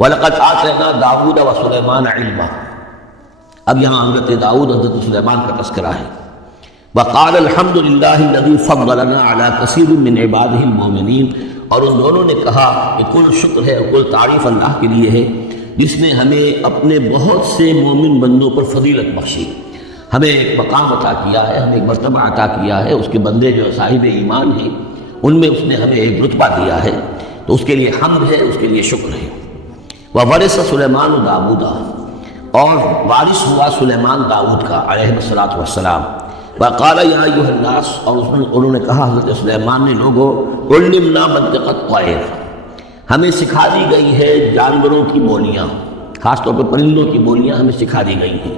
وَلَقَدْ آتَيْنَا دَاوُودَ وَسُلَيْمَانَ عِلْمًا۔ اب یہاں حضرت داؤد حضرت سلیمان کا تذکرہ ہے۔ وَقَالَ الْحَمْدُ لِلَّهِ الَّذِي فَضَّلَنَا عَلَى كَثِيرٍ مِّنْ عِبَادِهِ الْمُؤْمِنِينَ، اور ان دونوں نے کہا کہ کل شکر ہے اور کل تعریف اللہ کے لیے ہے جس نے ہمیں اپنے بہت سے مومن بندوں پر فضیلت بخشی، ہمیں ایک مقام عطا کیا ہے، ہمیں ایک مرتبہ عطا کیا ہے، اس کے بندے جو صاحب ایمان ہیں ان میں اس نے ہمیں ایک رتبہ دیا ہے، تو اس کے لیے حمد ہے، اس کے لیے شکر ہے۔ وَوَرِثَ سُلَيْمَانُ دَاوُودَ، اور وارث ہوا سلیمان داؤد کا علیہ السلام۔ وَقَالَ يَا أَيُّهَا النَّاسُ، اور انہوں نے کہا حضرت سلیمان نے، لوگوں عُلِّمْنَا مَنطِقَ الطَّيْرِ، ہمیں سکھا دی گئی ہے جانوروں کی بولیاں، خاص طور پر پرندوں کی بولیاں ہمیں سکھا دی گئی ہیں۔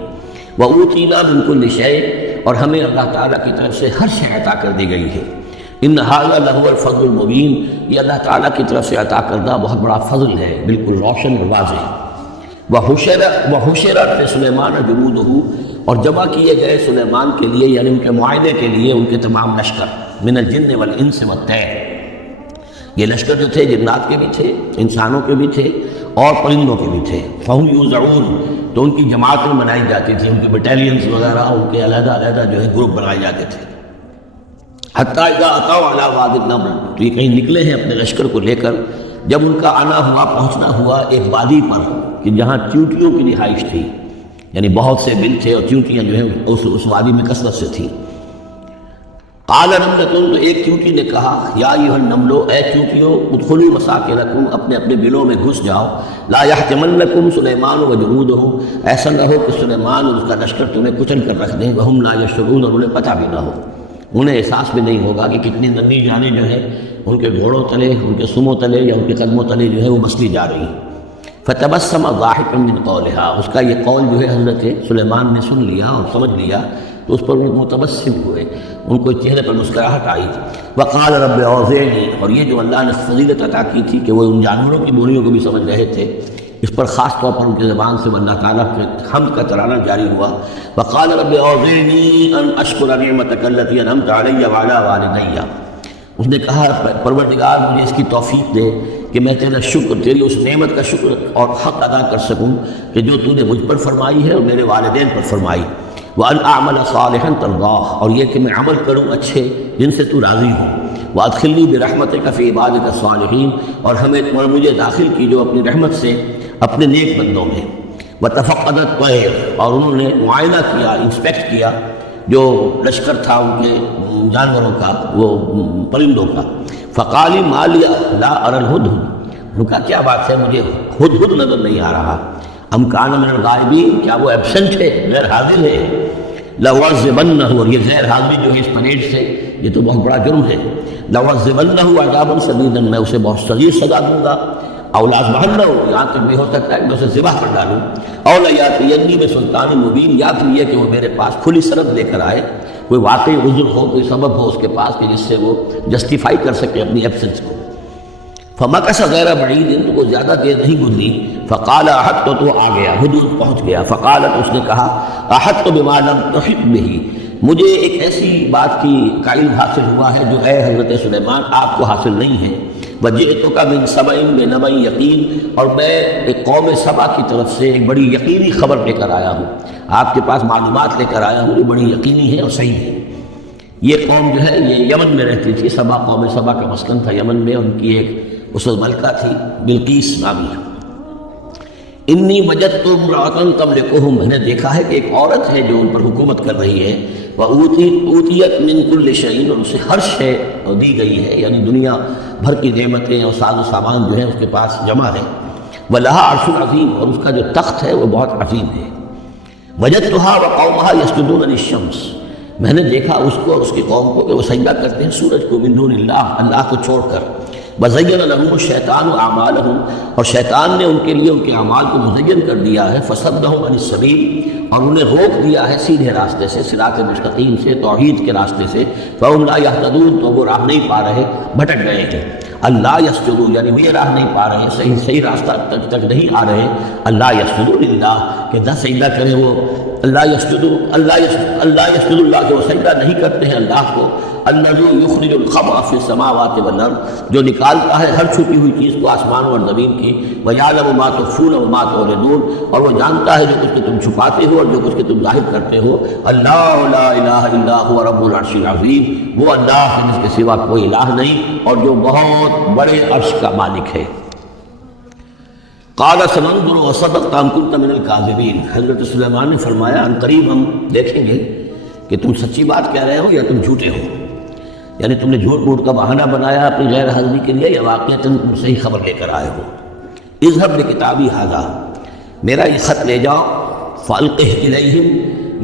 وَأُوتِينَا مِن كُلِّ شَيْءٍ، اور ہمیں اللہ تعالیٰ کی طرف سے ہر شے عطا کر دی گئی ہے۔ إِنَّ هَذَا لَهُوَ الْفَضْلُ الْمُبِينُ، یہ اللہ تعالیٰ کی طرف سے عطا کردہ بہت بڑا فضل ہے، بالکل روشن اور واضح۔ وَحُشِرَتْ لِسُلَيْمَانَ جُنُودُهُ، اور جمع کیے گئے سلیمان کے لیے، یعنی ان کے معاہدے کے لیے، ان کے تمام لشکر، من الجن والانس والطیر، یہ لشکر جو تھے جنات کے بھی تھے، انسانوں کے بھی تھے اور پرندوں کے بھی تھے۔ فَهُمْ يُوزَعُونَ، تو ان کی جماعتیں بنائی جاتی تھیں، ان کے بٹالینز وغیرہ، ان کے علیحدہ علیحدہ جو ہے گروپ بنائے جاتے تھے۔ حتیٰ اذا اتوا علی وادی النمل، تو یہ کہیں نکلے ہیں اپنے لشکر کو لے کر، جب ان کا آنا ہوا، پہنچنا ہوا ایک وادی پر کہ جہاں چیونٹیوں کی رہائش تھی، یعنی بہت سے بل تھے اور چیونٹیاں جو ہیں اس وادی میں کثرت سے تھیں۔ قال نملۃ، تو ایک چیونٹی نے کہا، یا ایھا النمل، اے چیونٹیوں، ادخلوا مساکنکم، اپنے اپنے بلوں میں گھس جاؤ، لا یحطمنکم سلیمان وجنودہ، ایسا نہ ہو کہ سلیمان اور اس کا لشکر تمہیں کچل کر رکھ دیں، وہم لا یشعرون، اور انہیں پتہ بھی نہ ہو، انہیں احساس بھی نہیں ہوگا کہ کتنی ننھی جانیں جو ہے ان کے گھوڑوں تلے، ان کے سموں تلے یا ان کے قدموں تلے جو ہے وہ مسلی جا رہی ہیں۔ فتبسم ضاحکا من قولها، اس کا یہ قول جو ہے حضرت سلیمان نے سن لیا اور سمجھ لیا، تو اس پر وہ متبسم ہوئے، ان کو چہرے پر مسکراہٹ آئی۔ وقال رب اوزعنی، اور یہ جو اللہ نے فضیلت عطا کی تھی کہ وہ ان جانوروں کی بولیوں کو بھی سمجھ رہے تھے، اس پر خاص طور پر ان کی زبان سے اللہ تعالیٰ کے حمد کا ترانہ جاری ہوا۔ وقال رب اوزعنی ان اشکر نعمتک التی انعمت علی وعلی والدی، اس نے کہا پروردگار مجھے اس کی توفیق دے کہ میں تیرا شکر، تیری اس نعمت کا شکر اور حق ادا کر سکوں کہ جو تو نے مجھ پر فرمائی ہے اور میرے والدین پر فرمائی۔ وَأَنْ أَعْمَلَ صَالِحًا تَرْضَاهُ، اور یہ کہ میں عمل کروں اچھے جن سے تو راضی ہوں۔ وَأَدْخِلْنِي بِرَحْمَتِكَ فِي عِبَادِكَ الصَّالِحِينَ، اور مجھے داخل کیجو اپنی رحمت سے اپنے نیک بندوں میں۔ وَتَفَقَّدَ الطَّيْرَ، اور انہوں نے معائنہ کیا، انسپیکٹ کیا جو لشکر تھا ان کے جانوروں کا، وہ پرندوں کا۔ فقال ما لی لا اری الہدہد، انہوں نے کہا کیا بات ہے، مجھے ہدہد نظر نہیں آ رہا۔ ام کان من الغائبین، کیا وہ ایبسنٹ ہے، غیر حاضر ہے۔ لأعذبنہ، اور یہ غیر حاضری جو ہے اس پریڈ سے، یہ تو بہت بڑا جرم ہے۔ لأعذبنہ عذابا شدیدا، میں اسے بہت شدید سزا دوں گا۔ او لأذبحنہ، یہاں تک بھی ہو سکتا ہے کہ میں اسے ذبح کر ڈالوں۔ او لیأتینی بسلطان مبین، یا پھر یہ کہ وہ میرے پاس کھلی سند لے کر آئے، کوئی واقعی عذر ہو، کوئی سبب ہو اس کے پاس کہ جس سے وہ جسٹیفائی کر سکے اپنی ایبسنس کو۔ فمکث غیر بعید، تو وہ زیادہ دیر نہیں گزری۔ فقال احطت، تو آ گیا، حدود پہنچ گیا۔ فقالت، اس نے کہا، احطت بما لم تحط به، مجھے ایک ایسی بات کی کا علم حاصل ہوا ہے جو اے حضرت سلیمان آپ کو حاصل نہیں ہے۔ وجئتک من سبأ بنبأ یقین، اور میں ایک قوم سبا کی طرف سے ایک بڑی یقینی خبر لے کر آیا ہوں، آپ کے پاس معلومات لے کر آیا ہوں جو بڑی یقینی ہے اور صحیح ہے۔ یہ قوم جو ہے یہ یمن میں رہتی تھی، سبا، قوم سبا کا مسکن تھا یمن میں، ان کی ایک اس وقت ملکہ تھی بلقیس نامی۔ انی وجدت امرأۃ تملکہم، میں نے دیکھا ہے کہ ایک عورت ہے جو ان پر حکومت کر رہی ہے۔ وأوتیت من کل شیء، اور اسے ہر شے دی گئی ہے، یعنی دنیا بھر کی نعمتیں اور ساز و سامان جو ہے اس کے پاس جمع ہے۔ ولہا عرش عظیم، اور اس کا جو تخت ہے وہ بہت عظیم ہے۔ وجدتھا وقومھا یسجدون للشمس، میں نے دیکھا اس کو اور اس کی قوم کو کہ وہ سجدہ کرتے ہیں سورج کو، من دون اللہ، اللہ کو چھوڑ کر۔ وزین لهم الشیطان اعمالهم، اور شیطان نے ان کے لیے ان کے اعمال کو مزین کر دیا ہے۔ فصدهم عن السبیل، اور انہیں روک دیا ہے سیدھے راستے سے، صراط مستقیم سے، توحید کے راستے سے۔ فهم لا يهتدون، تو وہ راہ نہیں پا رہے، بھٹک گئے ہیں۔ اللہ یسجدوا، یعنی وہ یہ راہ نہیں پا رہے، صحیح راستہ تک نہیں آ رہے۔ اللہ یسجدوا للہ، کہ نہ سجدہ کرے وہ اللہ یسجد اللہ کے وہ سجدہ نہیں کرتے ہیں اللہ کو، الذی یخرج الخبء فی السماوات والارض، جو نکالتا ہے ہر چھپی ہوئی چیز کو آسمانوں اور زمین کی، ویعلم ما تخفون وما تعلنون، اور وہ جانتا ہے جو کچھ کہ تم چھپاتے ہو اور جو کچھ کہ تم ظاہر کرتے ہو۔ اللہ لا الہ الا هو رب العرش العظیم، وہ اللہ ہے جس کے سوا کوئی الہ نہیں اور جو بہت بڑے عرش کا مالک ہے۔ قال سننظر وصدقت ام كنت من الكاذبین، حضرت سلیمان نے فرمایا ان قریب ہم دیکھیں گے کہ تم سچی بات کہہ رہے ہو یا تم جھوٹے ہو، یعنی تم نے جھوٹ موٹ کا بہانہ بنایا اپنی غیر حاضری کے لیے یا واقعتاً تم صحیح خبر لے کر آئے ہو۔ اذهب بکتابی ھذا، میرا یہ خط لے جاؤ، فالقہ الیہم،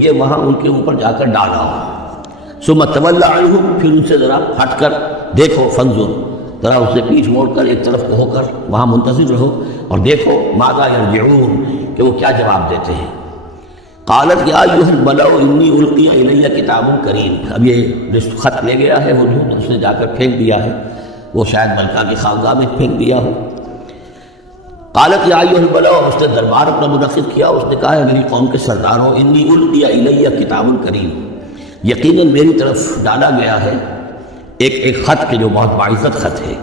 یہ وہاں ان کے اوپر جا کر ڈالا ہو، ثم تول عنہم، پھر ان سے ذرا ہٹ کر دیکھو، فانظر، ذرا اسے پیٹھ موڑ کر ایک طرف ہو کر وہاں منتظر رہو اور دیکھو ماذا یرجعون، کہ وہ کیا جواب دیتے ہیں۔ قالت یا ایھا الملأ انی القی الی کتاب کریم، اب یہ خط لے گیا ہے حضور، اس نے جا کر پھینک دیا ہے، وہ شاید ملکہ کی خانقاہ میں پھینک دیا ہو۔ قالت یا ایھا الملأ، اس نے دربار اپنا منعقد کیا، اس نے کہا ہے میری قوم کے سرداروں، انی القی الی کتاب کریم، یقیناً میری طرف ڈالا گیا ہے ایک خط کے جو بہت باعزت خط ہے،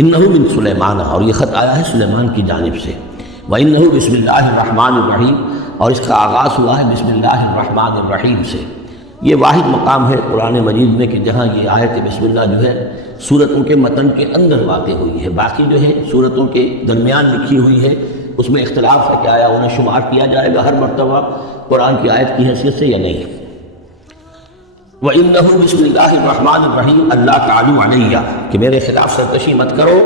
انہ من سلیمان، اور یہ خط آیا ہے سلیمان کی جانب سے، وانہ بسم اللہ الرحمن الرحیم، اور اس کا آغاز ہوا ہے بسم اللہ الرحمن الرحیم سے۔ یہ واحد مقام ہے قرآن مجید میں کہ جہاں یہ آیت بسم اللہ جو ہے سورتوں کے متن کے اندر واقع ہوئی ہے، باقی جو ہے سورتوں کے درمیان لکھی ہوئی ہے، اس میں اختلاف ہے کہ آیا انہیں شمار کیا جائے گا ہر مرتبہ قرآن کی آیت کی حیثیت سے یا نہیں۔ وَإِنَّهُ بِسْمِ اللَّهِ الرَّحْمَٰنِ الرَّحِيمِ، اللہ تعالیٰ علیہ، کہ میرے خلاف سرکشی مت کرو،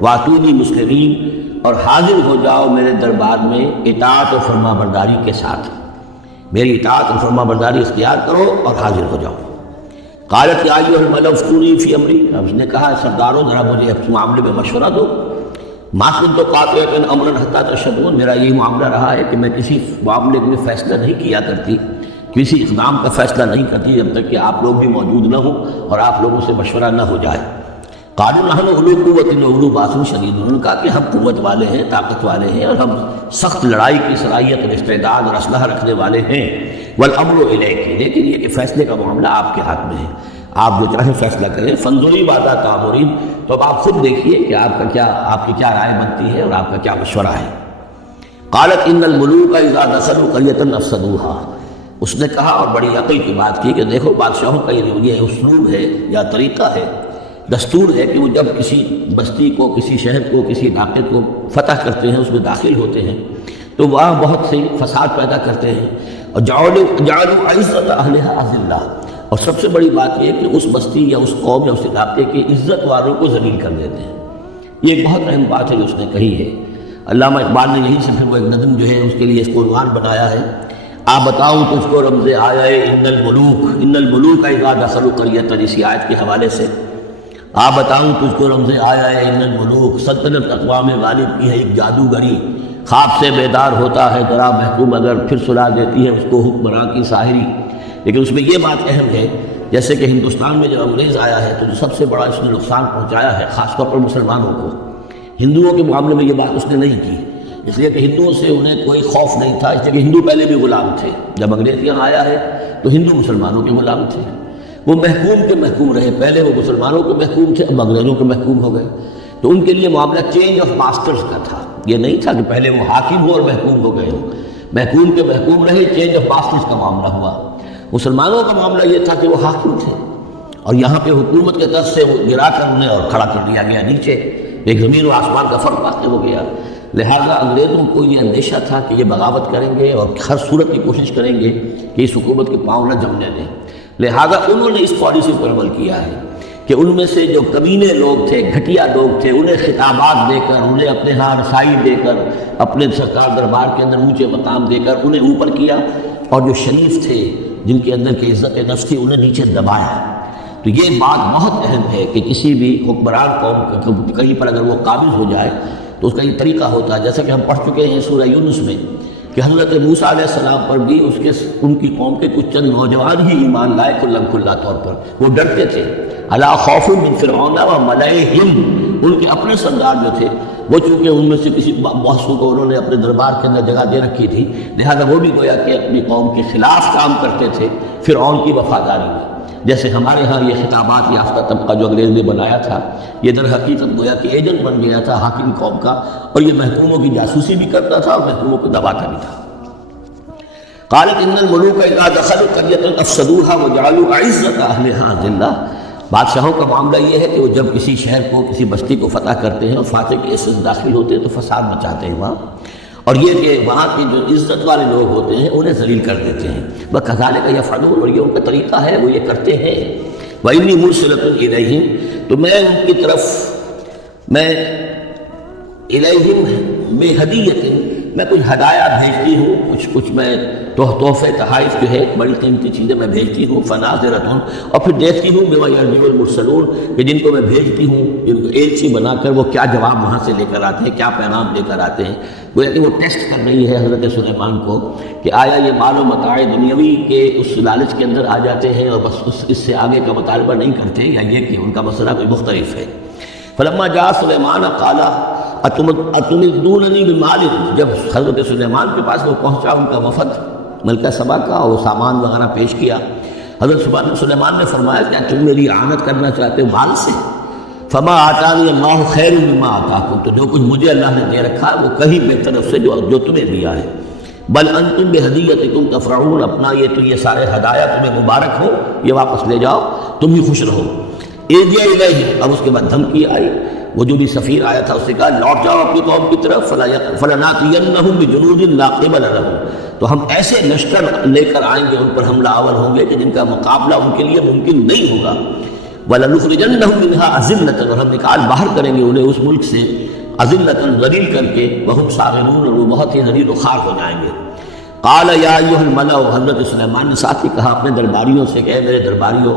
وَأْتُونِي مُسْلِمِينَ، اور حاضر ہو جاؤ میرے دربار میں اطاعت و فرما برداری کے ساتھ، میری اطاعت اور فرما برداری اختیار کرو اور حاضر ہو جاؤ۔ قالت یا ایھا الملأ افتونی فی امری، اب اس نے کہا سرداروں ذرا مجھے اس معاملے میں مشورہ دو، ما كنت قاطعة امرا حتى تشهدون، میرا یہی معاملہ رہا ہے کہ میں کسی معاملے میں فیصلہ نہیں کیا کرتی، کسی اقدام کا فیصلہ نہیں کرتی جب تک کہ آپ لوگ بھی موجود نہ ہوں اور آپ لوگوں سے مشورہ نہ ہو جائے۔ قالوا نحن اولو قوة واولو باس شدید، انہوں نے کہا کہ ہم قوت والے ہیں، طاقت والے ہیں، اور ہم سخت لڑائی کی صلاحیت اور استعداد اور اسلحہ رکھنے والے ہیں، والامر الیک، لیکن یہ کہ فیصلے کا معاملہ آپ کے ہاتھ میں ہے، آپ جو چاہیں فیصلہ کریں، فانظری ماذا تأمرین، تو اب آپ خود دیکھیے کہ آپ کی کیا رائے بنتی ہے اور آپ کا کیا مشورہ ہے۔ قالت ان الملوک اذا دخلوا قرية افسدوها، اس نے کہا اور بڑی عقل کی بات کی کہ دیکھو بادشاہوں کا یہ اسلوب ہے یا طریقہ ہے، دستور ہے کہ وہ جب کسی بستی کو، کسی شہر کو، کسی علاقے کو فتح کرتے ہیں، اس میں داخل ہوتے ہیں تو وہاں بہت سے فساد پیدا کرتے ہیں، اور جعلوا عزت اہلھا اذلہ، اور سب سے بڑی بات یہ کہ اس بستی یا اس قوم یا اس علاقے کے عزت والوں کو ذلیل کر دیتے ہیں۔ یہ ایک بہت اہم بات ہے جو اس نے کہی ہے۔ علامہ اقبال نے یہی سے پھر وہ ایک نظم جو ہے اس کے لیے اس کو عنوان بنایا ہے، آ بتاؤں تجھ کو رمز آیا ان الملوک اذا دخلوا قریۃ، اسی آیت کے حوالے سے آ بتاؤں تجھ کو رمز آیا ہے ان الملوک، سلطنت اقوام غالب کی ہے ایک جادوگری، خواب سے بیدار ہوتا ہے ذرا محکوم اگر، پھر سلا دیتی ہے اس کو حکمراں کی ساحری۔ لیکن اس میں یہ بات اہم ہے، جیسے کہ ہندوستان میں جب انگریز آیا ہے تو جو سب سے بڑا اس نے نقصان پہنچایا ہے خاص طور پر مسلمانوں کو، ہندوؤں کے معاملے میں یہ بات اس نے نہیں کی، اس لیے کہ ہندوؤں سے انہیں کوئی خوف نہیں تھا، اس لیے کہ ہندو پہلے بھی غلام تھے، جب انگریز یہاں آیا ہے تو ہندو مسلمانوں کے غلام تھے، وہ محکوم کے محکوم رہے، پہلے وہ مسلمانوں کے محکوم تھے، اب انگریزوں کے محکوم ہو گئے، تو ان کے لیے معاملہ چینج آف ماسٹرز کا تھا، یہ نہیں تھا کہ پہلے وہ حاکم ہو اور محکوم ہو گئے، محکوم کے محکوم رہے، چینج آف ماسٹرز کا معاملہ ہوا۔ مسلمانوں کا معاملہ یہ تھا کہ وہ حاکم تھے اور یہاں پہ حکومت کے طرف سے وہ گرا کر انہیں اور کھڑا کر دیا گیا نیچے، ایک زمین و آسمان کا فرق واقع ہو گیا، لہٰذا انگریزوں کو یہ اندیشہ تھا کہ یہ بغاوت کریں گے اور ہر صورت کی کوشش کریں گے کہ اس حکومت کے پاؤں نہ جمنے دیں، لہٰذا انہوں نے اس پالیسی پر عمل کیا ہے کہ ان میں سے جو کمینے لوگ تھے، گھٹیا لوگ تھے، انہیں خطابات دے کر، انہیں اپنے ہاں رسائی دے کر، اپنے سرکار دربار کے اندر اونچے مقام دے کر انہیں اوپر کیا، اور جو شریف تھے جن کے اندر کی عزت نفس تھی انہیں نیچے دبایا۔ تو یہ بات بہت اہم ہے کہ کسی بھی حکمران قوم کہیں پر اگر وہ قابض ہو جائے تو اس کا یہ طریقہ ہوتا ہے، جیسا کہ ہم پڑھ چکے ہیں سورہ یونس میں کہ حضرت موسیٰ علیہ السلام پر بھی ان کی قوم کے کچھ چند نوجوان ہی ایمان لائے کھلا طور پر، وہ ڈرتے تھے، الا خوف من فرعون و ملئہم، ان کے اپنے سردار جو تھے وہ چونکہ ان میں سے کسی بہسو کو انہوں نے اپنے دربار کے اندر جگہ دے رکھی تھی، لہذا وہ بھی گویا کہ اپنی قوم کے خلاف کام کرتے تھے فرعون کی وفاداری میں۔ جیسے ہمارے ہاں یہ خطابات یافتہ طبقہ جو انگریز نے بنایا تھا، یہ در حقیقت گویا کہ ایجنٹ بن گیا تھا حاکم قوم کا، اور یہ محکوموں کی جاسوسی بھی کرتا تھا اور محکوموں کو دباتا بھی تھا۔ قالت ان الملوک اذا دخلوا قرية افسدوها وجعلوا اعزة اهلها ذلہ، بادشاہوں کا معاملہ یہ ہے کہ وہ جب کسی شہر کو کسی بستی کو فتح کرتے ہیں اور فاتح کے حصے سے داخل ہوتے ہیں تو فساد مچاتے ہیں وہاں، اور یہ کہ وہاں کے جو عزت والے لوگ ہوتے ہیں انہیں ذلیل کر دیتے ہیں۔ وَكَذَلِكَ يَفْعَلُونَ، اور یہ ان کا طریقہ ہے، وہ یہ کرتے ہیں۔ وَإِنِّي مُرْسِلَةٌ إِلَيْهِمْ، تو میں ان کی طرف إِلَيْهِمْ بِهَدِيَّةٍ، میں کچھ ہدایہ بھیجتی ہوں، کچھ میں تحفے تحائف جو ہے بڑی قیمتی چیزیں میں بھیجتی ہوں۔ فَنَاظِرَةٌ، اور پھر دیکھتی ہوں بِمَا يَرْجِعُ الْمُرْسَلُونَ، کہ جن کو میں بھیجتی ہوں جن کو ایلچی بنا کر وہ کیا جواب وہاں سے لے کر آتے ہیں، کیا پیغام لے کر آتے ہیں۔ گویا کہ وہ ٹیسٹ کر رہی ہے حضرت سلیمان کو کہ آیا یہ مال و متاع دنیاوی کے اس لالچ کے اندر آ جاتے ہیں اور بس اس سے آگے کا مطالبہ نہیں کرتے، یا یہ کہ ان کا مسئلہ کوئی مختلف ہے۔ فلما جاء سلیمان قال اتمدوننی بمال، جب حضرت سلیمان کے پاس وہ پہنچا ان کا وفد ملکہ سبا کا، اور وہ سامان وغیرہ پیش کیا، حضرت سلیمان نے فرمایا کیا تم میری اعانت کرنا چاہتے ہو مال سے؟ فما آتانی اللہ خیر مما آتاکم، تو جو کچھ مجھے اللہ نے دے رکھا ہے وہ کہیں بہتر اس سے جو تمہیں دیا ہے۔ بل انتم بہدیتکم تفرحون، اپنا یہ سارے ہدایہ تمہیں مبارک ہو، یہ واپس لے جاؤ، تم ہی خوش رہو۔ ارجع الیہم، اب اس کے بعد دھمکی آئی، وہ جو بھی سفیر آیا تھا اس سے کہا لوٹ جاؤ اپنی قوم کی طرف، فلناتینہم بجنود لا قبل لہم، تو ہم ایسے لشکر لے کر آئیں گے، ان پر حملہ آور ہوں گے کہ جن کا مقابلہ ان کے لیے ممکن نہیں ہوگا۔ وَلَنُخْرِجَنَّهُم مِّنْهَا أَذِلَّةً، اور ہم نکال باہر کریں گے انہیں اس ملک سے أَذِلَّةً، ذلیل کر کے، وَهُمْ صَاغِرُونَ، اور وہ بہت ہی ذلیل و خوار ہو جائیں گے۔ قَالَ يَا أَيُّهَا الْمَلَأُ، حضرت سلیمان نے ساتھ ہی کہا اپنے درباریوں سے کہ اے میرے درباریوں،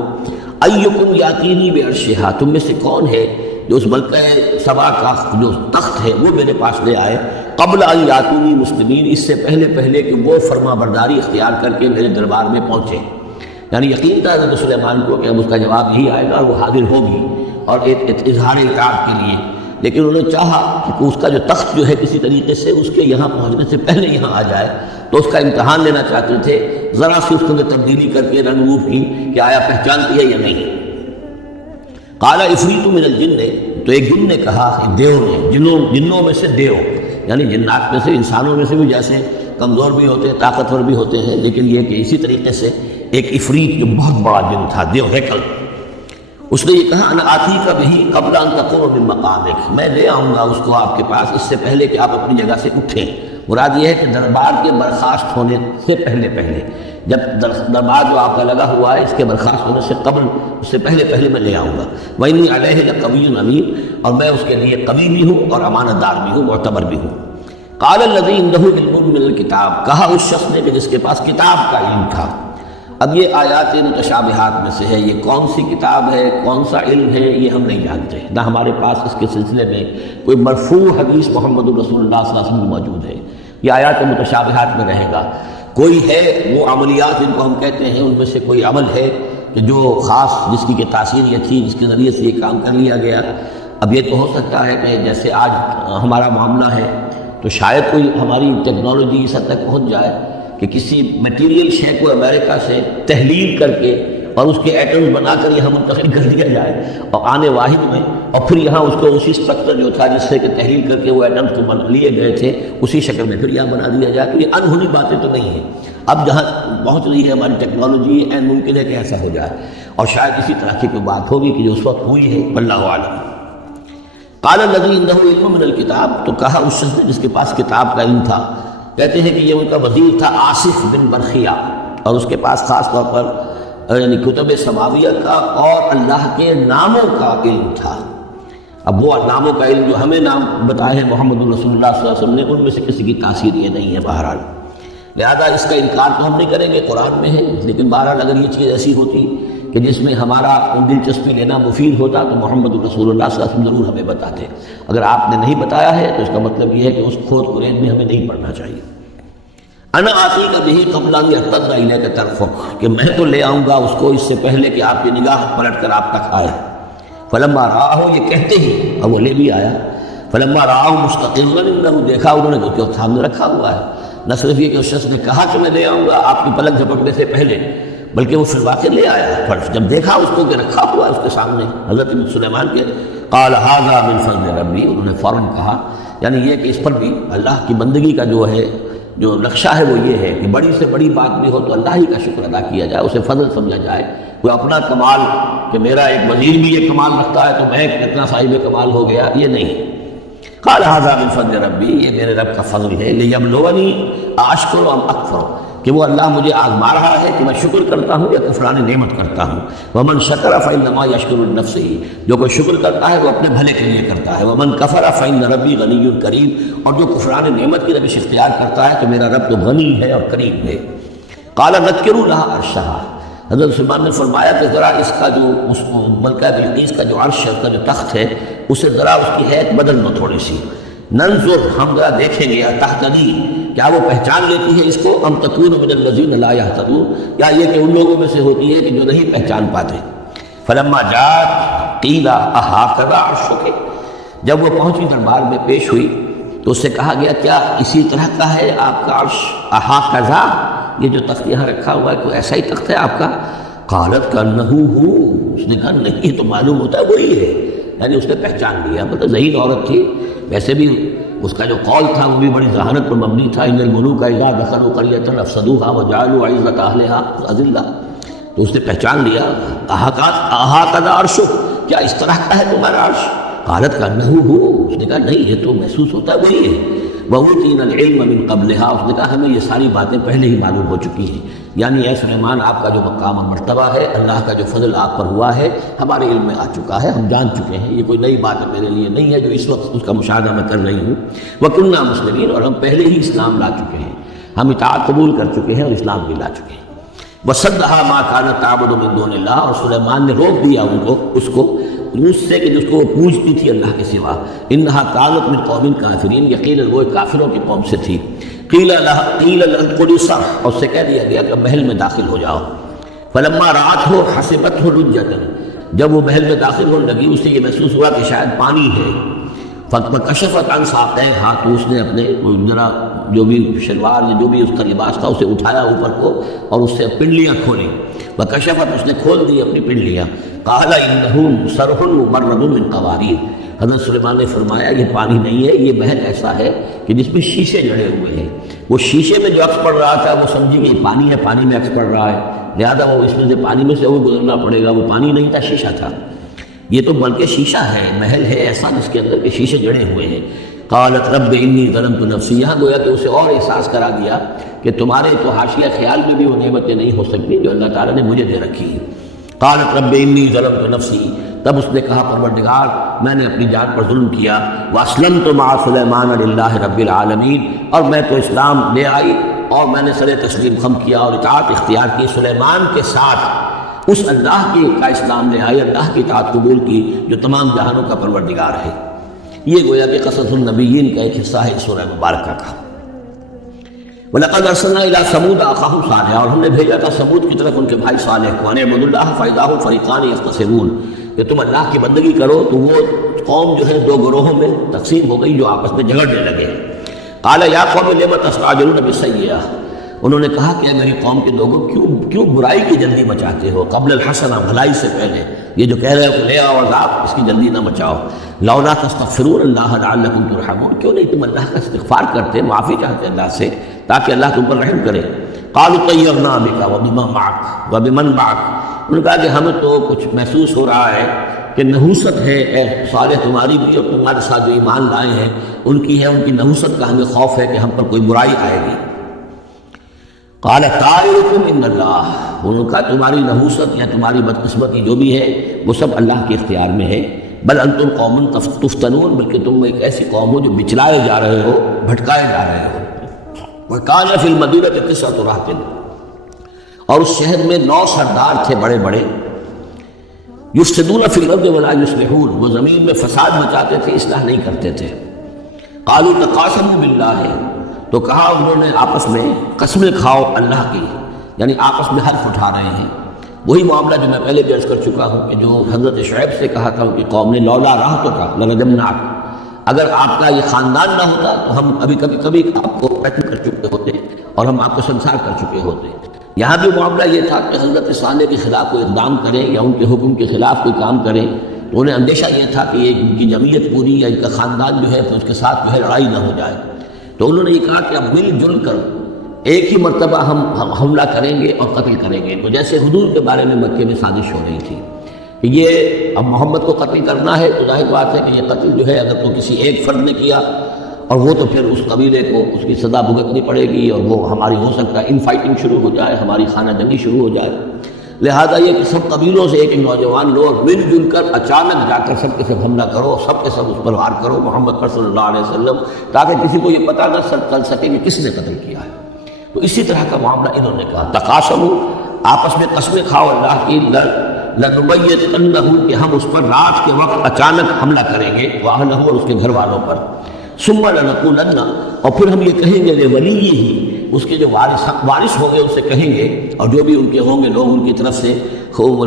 أَيُّكُمْ يَأْتِينِي بِعَرْشِهَا، تم میں سے کون ہے جو اس ملکہ سبا کا جو تخت ہے وہ میرے پاس لے آئے، قبل ان یاتونی مسلمین، اس سے پہلے کہ وہ فرما برداری اختیار کر کے میرے دربار میں پہنچے۔ یعنی یقین تھا حضرت سلیمان کو کہ اب اس کا جواب یہی آئے گا اور وہ حاضر ہوگی اور ایک اظہار اطاعت کے لیے، لیکن انہوں نے چاہا کہ اس کا جو تخت جو ہے کسی طریقے سے اس کے یہاں پہنچنے سے پہلے یہاں آ جائے، تو اس کا امتحان لینا چاہتے تھے، ذرا سی اس کے اندر تبدیلی کر کے رنگ روپ کی کہ آیا پہچانتی ہے یا نہیں۔ قال عفریت من الجن، تو ایک جن نے کہا، دیو نے، جنوں میں سے دیو، یعنی جنات میں سے، انسانوں میں سے بھی جیسے کمزور بھی ہوتے ہیں طاقتور بھی ہوتے ہیں، لیکن یہ کہ اسی طریقے سے ایک عفریت جو بہت بڑا جن تھا، دیو ہیکل، اس نے یہ کہا انا آتی کا بھی قبل ان تقوم من مقامک، میں لے آؤں گا اس کو آپ کے پاس اس سے پہلے کہ آپ اپنی جگہ سے اٹھیں۔ مراد یہ ہے کہ دربار کے برخاست ہونے سے پہلے جب دربار جو آپ کا لگا ہوا ہے اس کے برخاست ہونے سے قبل، اس سے پہلے میں لے آؤں گا۔ وَإِنِّي عَلَيْهِ لَقَوِيٌّ أَمِينٌ، اور میں اس کے لیے قوی بھی ہوں اور امانت دار بھی ہوں، معتبر بھی ہوں۔ قَالَ الَّذِي عِندَهُ عِلْمٌ مِّنَ الْكِتَابِ، کہا اس شخص نے کہ جس کے پاس کتاب کا علم تھا۔ اب یہ آیات متشابہات میں سے ہے، یہ کون سی کتاب ہے، کون سا علم ہے، یہ ہم نہیں جانتے، نہ ہمارے پاس اس کے سلسلے میں کوئی مرفوع حدیث محمد رسول اللہ صلی اللہ علیہ وسلم موجود ہے، یہ آیات متشابہات میں رہے گا۔ کوئی ہے وہ عملیات جن کو ہم کہتے ہیں، ان میں سے کوئی عمل ہے کہ جو خاص جس کی کہ تاثیر یہ تھی، جس کے ذریعے سے یہ کام کر لیا گیا۔ اب یہ تو ہو سکتا ہے کہ جیسے آج ہمارا معاملہ ہے تو شاید کوئی ہماری ٹیکنالوجی اس حد تک پہنچ جائے کہ کسی میٹیریل شے کو امریکہ سے تحلیل کر کے اور اس کے ایٹمز بنا کر یہاں منتقل کر دیا جائے اور آنے واحد میں، اور پھر یہاں اس کو اسی اسٹرکچر جو تھا جس سے کہ تحلیل کر کے وہ ایٹمز کو لیے گئے تھے اسی شکل میں پھر یہاں بنا دیا جائے، تو یہ انہونی باتیں تو نہیں ہیں۔ اب جہاں پہنچ رہی ہے ہماری ٹیکنالوجی، این ممکن ہے کہ ایسا ہو جائے، اور شاید اسی طرح کی کوئی بات ہوگی کہ جو اس وقت ہوئی ہے، واللہ اعلم۔ قال الذی عنده علم من الکتاب، تو کہا اس شخص نے جس کے پاس کتاب کا علم تھا، کہتے ہیں کہ یہ ان کا وزیر تھا آصف بن برخیہ، اور اس کے پاس خاص طور پر یعنی کتب سماویہ کا اور اللہ کے ناموں کا علم تھا۔ اب وہ ناموں کا علم جو ہمیں نام بتائے ہیں محمد رسول اللہ صلی اللہ علیہ وسلم نے، ان میں سے کسی کی تاثیر یہ نہیں ہے بہرحال، لہذا اس کا انکار تو ہم نہیں کریں گے، قرآن میں ہے، لیکن بہرحال اگر یہ چیز ایسی ہوتی کہ جس میں ہمارا دلچسپی لینا مفید ہوتا تو محمد رسول اللہ صلی اللہ علیہ وسلم ضرور ہمیں بتاتے۔ اگر آپ نے نہیں بتایا ہے تو اس کا مطلب یہ ہے کہ اس کھود کریز میں ہمیں نہیں پڑھنا چاہیے۔ انا آتی کا بھی قبل ان یرتد الیک طرفک، کہ میں تو لے آؤں گا اس کو اس سے پہلے کہ آپ کی نگاہ پلٹ کر آپ تک آئے۔ فلما رآہ، یہ کہتے ہی اب وہ لے بھی آیا، فلما رآہ مستقلا عنده، دیکھا انہوں نے کہ سامنے رکھا ہوا ہے۔ نہ صرف یہ کہ اس شخص نے کہا کہ میں لے آؤں گا آپ کی پلک جھپکنے سے پہلے، بلکہ وہ پھر واقع لے آیا۔ پر جب دیکھا اس کو کہ رکھا ہوا ہے اس کے سامنے حضرت سلیمان کے، قال ھذا من فضل ربی، انہوں نے فوراً کہا، یعنی یہ کہ اس پر بھی اللہ کی بندگی کا جو ہے جو نقشہ ہے وہ یہ ہے کہ بڑی سے بڑی بات بھی ہو تو اللہ ہی کا شکر ادا کیا جائے، اسے فضل سمجھا جائے۔ کوئی اپنا کمال کہ میرا ایک وزیر بھی یہ کمال رکھتا ہے تو میں کتنا صاحب کمال ہو گیا، یہ نہیں۔ قال ھذا من فضل ربی، یہ میرے رب کا فضل ہے، لیبلونی اشکر ام اکفر، کہ وہ اللہ مجھے آزما رہا ہے کہ میں شکر کرتا ہوں یا کفران نعمت کرتا ہوں۔ ومن شکر فانما یشکر لنفسہ، جو کوئی شکر کرتا ہے وہ اپنے بھلے کے لیے کرتا ہے۔ ومن کفر فان ربی غنی کریم، اور جو کفران نعمت کی روش اختیار کرتا ہے تو میرا رب تو غنی ہے اور کریم ہے۔ قال نذکروا لها عرشها، حضرت سلیمان نے فرمایا کہ ذرا اس کا جو ملکہ بلقیس کا جو عرش ہے، اس کا جو تخت ہے، اسے ذرا اس کی حیت بدل دو تھوڑی سی۔ ننظر، ہم ذرا دیکھیں گے، تہتدی، کیا وہ پہچان لیتی ہے اس کو، ام تکون من الذین لا یہتدون، یا یہ کہ ان لوگوں میں سے ہوتی ہے کہ جو نہیں پہچان پاتے۔ فلما جاءت قیل اھٰکذا عرشک، جب وہ پہنچی دربار میں پیش ہوئی تو اس سے کہا گیا کیا اسی طرح کا ہے آپ کا عرش، اھٰکذا، یہ جو تخت یہاں رکھا ہوا ہے کوئی ایسا ہی تخت ہے آپ کا؟ قالت کانہ ہو، اس نے کہا نہیں، یہ تو معلوم ہوتا ہے وہی ہے، یعنی اس نے پہچان لیا، مطلب ذہین عورت تھی، ویسے بھی اس کا جو قول تھا وہ بھی بڑی ذہانت پر مبنی تھا، ان الملوک اذا دخلوا قریۃ افسدوها وجعلوا عزۃ اہلها اذلہ، تو اس نے پہچان لیا۔ اھٰکذا عرشک، کیا اس طرح کا ہے تمہارا عرش؟ قالت کانہ ہو، اس نے کہا نہیں، یہ تو محسوس ہوتا ہے وہی ہے۔ وَأُوتِينَا الْعِلْمَ مِنْ قَبْلِهَا، اس نے کہا ہمیں یہ ساری باتیں پہلے ہی معلوم ہو چکی ہیں، یعنی اے سلیمان آپ کا جو مقام اور مرتبہ ہے، اللہ کا جو فضل آپ پر ہوا ہے ہمارے علم میں آ چکا ہے، ہم جان چکے ہیں، یہ کوئی نئی بات میرے لیے نہیں ہے جو اس وقت اس کا مشاہدہ میں کر رہی ہوں۔ وَكُنَّا مُسْلِمِينَ، اور ہم پہلے ہی اسلام لا چکے ہیں، ہم اطاعت قبول کر چکے ہیں اور اسلام بھی لا چکے ہیں۔ وَصَدَّهَا مَا كَانَتْ تَعْبُدُ مِن دُونِ اللَّهِ، اور سلیمان نے روک دیا اس کو اس سے کہ جس کو وہ پوجتی تھی اللہ کے سوا۔ انها كانت من قوم کافرین، یقیناً وہ کافروں کی قوم سے تھی۔ قیل لها ادخلوا الصرح، اور اس سے کہہ دیا گیا کہ محل میں داخل ہو جاؤ۔ فلما رأته حسبته لجة، جب وہ محل میں داخل ہونے لگی اسے یہ محسوس ہوا کہ شاید پانی ہے۔ فکشفت عن ساقیہا، تو اس نے اپنے ذرا جو بھی شلوار جو بھی اس کا لباس تھا اسے اٹھایا اوپر کو اور اس سے پنڈلیاں کھولی۔ وکشفت، اس نے کھول دی اپنی پنڈلیاں۔ قال انہ صرح ممرد من قواریر، حضرت سلیمان نے فرمایا یہ پانی نہیں ہے، یہ محل ایسا ہے کہ جس میں شیشے جڑے ہوئے ہیں۔ وہ شیشے میں جو عکس پڑ رہا تھا وہ سمجھی کہ یہ پانی ہے، پانی میں عکس پڑ رہا ہے، لہذا وہ اس میں سے پانی میں سے وہ گزرنا پڑے گا، وہ پانی نہیں تھا، شیشہ تھا۔ یہ تو بلکہ شیشہ ہے، محل ہے ایسا جس کے اندر کے شیشے جڑے ہوئے ہیں۔ قالت رب انی ظلمت نفسی، یہاں گویا کہ اسے اور احساس کرا دیا کہ تمہارے تو حاشیہ خیال میں بھی وہ نعمتیں نہیں ہو سکتی جو اللہ تعالیٰ نے مجھے دے رکھی ہیں۔ قالت رب انی ظلمت نفسی، تب اس نے کہا پروردگار میں نے اپنی جان پر ظلم کیا۔ واسلمت مع سلیمان للہ رب العالمین، اور میں تو اسلام لے آئی اور میں نے سر تسلیم خم کیا اور اطاعت اختیار کی سلیمان کے ساتھ، اس اللہ کی کا اسلام لے آئی، اللہ کی اطاعت قبول کی جو تمام جہانوں کا پروردگار ہے۔ یہ گویا کہ قصص النبیین کا ایک حصہ ہے سورہ مبارکہ کا۔ وَلَقَدْ أَرْسَلْنَا إِلَىٰ ثَمُودَ أَخَاهُمْ صَالِحًا، اور ہم نے بھیجا تھا سمود کی طرف ان کے بھائی صالح کو، أَنِ اعْبُدُوا اللَّهَ فَإِذَا هُمْ فَرِيقَانِ يَخْتَصِمُونَ، کہ تم اللہ کی بندگی کرو تو وہ قوم جو ہے دو گروہوں میں تقسیم ہو گئی جو آپس میں جھگڑنے لگے۔ قَالَ يَا قَوْمِ لِمَ تَسْتَعْجِلُونَ بِالسَّيِّئَةِ، انہوں نے کہا کہ میری قوم کے لوگوں کیوں برائی کی جلدی مچاتے ہو، قبل الحسنہ، بھلائی سے پہلے، یہ جو کہہ رہے ہو کہ لے آؤ عذاب، اس کی جلدی نہ مچاؤ۔ لولا تستغفرون اللہ لعلکم ترحمون، کیوں نہیں تم اللہ کا استغفار کرتے، معافی چاہتے اللہ سے تاکہ اللہ تم پر رحم کرے۔ قالوا طیرنا بک وبمن معک وبمن معک، انہوں نے کہا کہ ہمیں تو کچھ محسوس ہو رہا ہے کہ نحوست ہے اے صالح تمہاری بھی، اور تمہارے ساتھ جو ایمان لائے ہیں ان کی ہے، ان کی نحوست کا ہمیں خوف ہے کہ ہم پر کوئی برائی آئے گی۔ قال طائرکم ان اللہ، انہوں نے کہا تمہاری نحوست یا تمہاری بدقسمتی جو بھی ہے وہ سب اللہ کے اختیار میں ہے۔ بل انتم قوم تفتنون، بلکہ تم ایک ایسی قوم ہو جو بچلائے جا رہے ہو، بھٹکائے جا رہے ہو۔ وَكَانَ فِي الْمَدِينَةِ تِسْعَةُ رَهْطٍ، اور اس شہر میں 9 سردار تھے بڑے بڑے، يُفْسِدُونَ فِي الْأَرْضِ وَلَا يُصْلِحُونَ، وہ زمین میں فساد مچاتے تھے، اصلاح نہیں کرتے تھے۔ قَالُوا تَقَاسَمُوا بِاللَّهِ، تو کہا انہوں نے آپس میں قسمیں کھاؤ اللہ کی، یعنی آپس میں حلف اٹھا رہے ہیں۔ وہی معاملہ جو میں پہلے بھی عرض کر چکا ہوں کہ جو حضرت شعیب سے کہا تھا ان کی قوم نے لولا رہطک لرجمناک، اگر آپ کا یہ خاندان نہ ہوتا تو ہم کبھی آپ کو قتل کر چکے ہوتے اور ہم آپ کو سنسار کر چکے ہوتے۔ یہاں بھی معاملہ یہ تھا کہ حضرت صالح کے خلاف کوئی اقدام کریں یا ان کے حکم کے خلاف کوئی کام کریں تو انہیں اندیشہ یہ تھا کہ ان کی جمعیت پوری یا ان کا خاندان جو ہے تو اس کے ساتھ جو ہے لڑائی نہ ہو جائے، تو انہوں نے یہ کہا کہ اب مل جل کر ایک ہی مرتبہ ہم حملہ کریں گے اور قتل کریں گے۔ تو جیسے حضور کے بارے میں مکے میں سازش ہو رہی تھی کہ یہ اب محمد کو قتل کرنا ہے، تو ظاہر بات ہے کہ یہ قتل جو ہے اگر تو کسی ایک فرد نے کیا اور وہ تو پھر اس قبیلے کو اس کی سزا بھگتنی پڑے گی اور وہ ہماری ہو سکتا ہے ان فائٹنگ شروع ہو جائے، ہماری خانہ جنگی شروع ہو جائے۔ لہذا یہ کہ سب قبیلوں سے ایک ایک نوجوان لو اور مل جل کر اچانک جا کر سب کے سب حملہ کرو، سب کے سب اس پر وار کرو محمد پر صلی اللہ علیہ وسلم، تاکہ کسی کو یہ پتہ نہ چل سکے کہ کس نے قتل کیا ہے۔ تو اسی طرح کا معاملہ انہوں نے کہا، تقاسموا، آپس میں قسمیں کھاؤ اللہ کی، لنبیتنہ، کہ ہم اس پر رات کے وقت اچانک حملہ کریں گے، واہلہ، اور اس کے گھر والوں پر، ثم لنقولن، اور پھر ہم یہ کہیں گے لولیہ، اس کے جو وارث ہوں گے ان سے کہیں گے، اور جو بھی ان کے ہوں گے لوگ ان کی طرف سے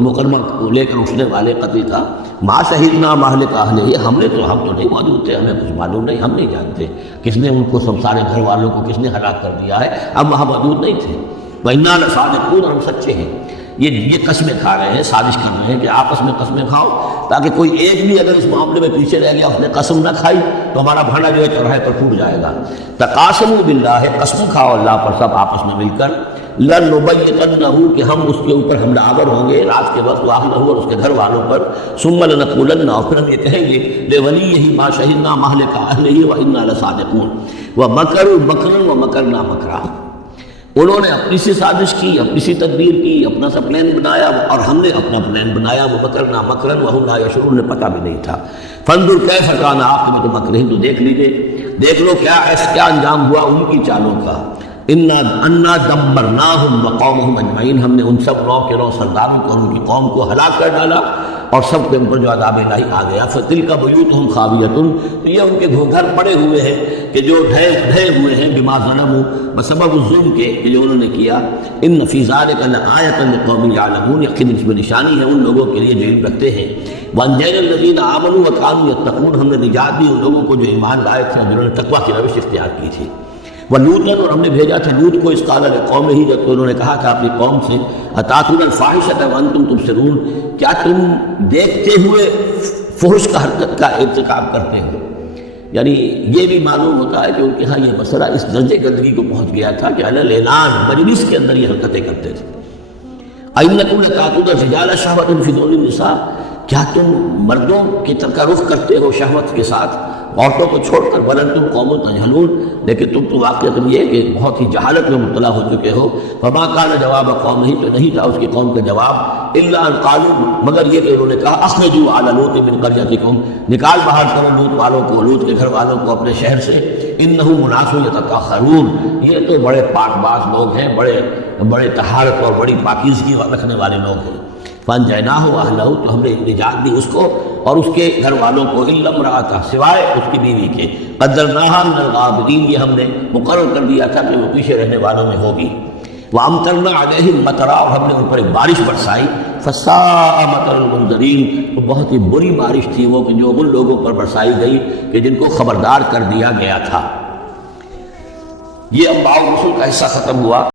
مقدمہ لے کر اٹھنے والے قتل کا، ما شہدنا مہلک اہلہ، ہم تو نہیں موجود تھے، ہمیں کچھ معلوم نہیں، ہم نہیں جانتے کس نے ان کو سارے گھر والوں کو کس نے ہلاک کر دیا ہے، ہم وہاں موجود نہیں تھے، وَإِنَّا لَصَادِقُونَ، اور ہم سچے ہیں۔ یہ قسمیں کھا رہے ہیں، سازش کر رہے ہیں کہ آپس میں قسمیں کھاؤ تاکہ کوئی ایک بھی اگر اس معاملے میں پیچھے رہ گیا، اس نے قسم نہ کھائی تو ہمارا بھاڑا جو ہے چوراہے پر پھوٹ جائے گا۔ تقاسموا باللہ، قسم کھاؤ اللہ پر سب آپس میں مل کر، لنبیتنہ، کہ ہم اس کے اوپر حملہ آور ہوں گے رات کے وقت، واہلہ، اور اس کے گھر والوں پر، ثم لنقولن، اور پھر ہم یہ کہیں گے لولیہ ما شہدنا مہلک اہلہ وإنا لصادقون، ومکروا مکرا ومکرنا مکرا، انہوں نے اپنی سی سازش کی، اپنی سی تدبیر کی، اپنا سا پلان بنایا اور ہم نے اپنا پلان بنایا، وہ مکرنا مکرن وہم لا یشعرون، انہیں پتہ بھی نہیں تھا۔ فانظر کیف کان عاقبۃ مکرہم، تو دیکھ لیجیے، دیکھ لو کیا انجام ہوا ان کی چالوں کا۔ انا دمرناہم وقومہم اجمعین، ہم نے ان سب 9 کے 9 سرداروں کو اور ان کی قوم کو ہلاک کر ڈالا اور سب کے اوپر جو عذاب الہی آ گیا۔ فتلک بیوتہم خاویۃ، تو یہ ان کے گھر پڑے ہوئے ہیں کہ جو ڈھے ہوئے ہیں، بما ظلموا، بسبب الظلم کے کہ جو انہوں نے کیا۔ ان فی ذلک لآیۃ لقوم یعلمون، یقین اس میں نشانی ہے ان لوگوں کے لیے جو علم رکھتے ہیں۔ وانجینا الذین آمنوا وکانوا یتقون، ہم نے نجات دی ان لوگوں کو جو ایمان لائے تھے اور جنہوں نے تقویٰ کی روش اختیار کی تھی۔ ولوطا، اور ہم نے بھیجا تھا لوط کو، اس قال لقومہ، جب انہوں نے کہا تھا اپنی قوم سے، اتاتون الفاحشۃ وانتم تبصرون، کیا تم دیکھتے ہوئے فحش کا حرکت کا ارتکاب کرتے ہو؟ یعنی یہ بھی معلوم ہوتا ہے کہ ان کے ہاں یہ مسئلہ اس درجے گندگی کو پہنچ گیا تھا کہ علی الاعلان، مجلس کے اندر یہ حرکتیں کرتے تھے۔ اَإِنَّكُمْ لَتَأْتُونَ الرِّجَالَ شَهْوَةً فِي دُونِ النِّسَاءِ، کیا تم مردوں کی طرف کا رخ کرتے ہو شہوت کے ساتھ عورتوں کو چھوڑ کر؟ بل انتم قوم تجہلون، لیکن تم تو واقعتاً یہ کہ بہت ہی جہالت میں مبتلا ہو چکے ہو۔ فما کان جواب قومہ، تو نہیں تھا اس کی قوم کا جواب، الا ان قالوا، مگر یہ کہ انہوں نے کہا، اخرجوا آل لوط من قریتکم، نکال باہر کرو لوط والوں کو، لوط کے گھر والوں کو اپنے شہر سے، انہم اناس یتطہرون، یہ تو بڑے پاک باز لوگ ہیں، بڑے طہارت اور بڑی پاکیزگی رکھنے والے لوگ ہیں۔ فانجیناہ واہلہ، تو ہم نے نجات دی اس کو اور اس کے گھر والوں کو، الا امرأتہ، سوائے اس کی بیوی کے، قدرناہا من الغابرین، یہ ہم نے مقرر کر دیا تھا کہ وہ پیچھے رہنے والوں میں ہوگی۔ وامطرنا علیہم مطرا، اور ہم نے ان پر ایک بارش برسائی، فساء مطر المنذرین، تو بہت ہی بری بارش تھی وہ کہ جو ان لوگوں پر برسائی گئی کہ جن کو خبردار کر دیا گیا تھا۔ یہ انباء الرسل کا حصہ ختم ہوا۔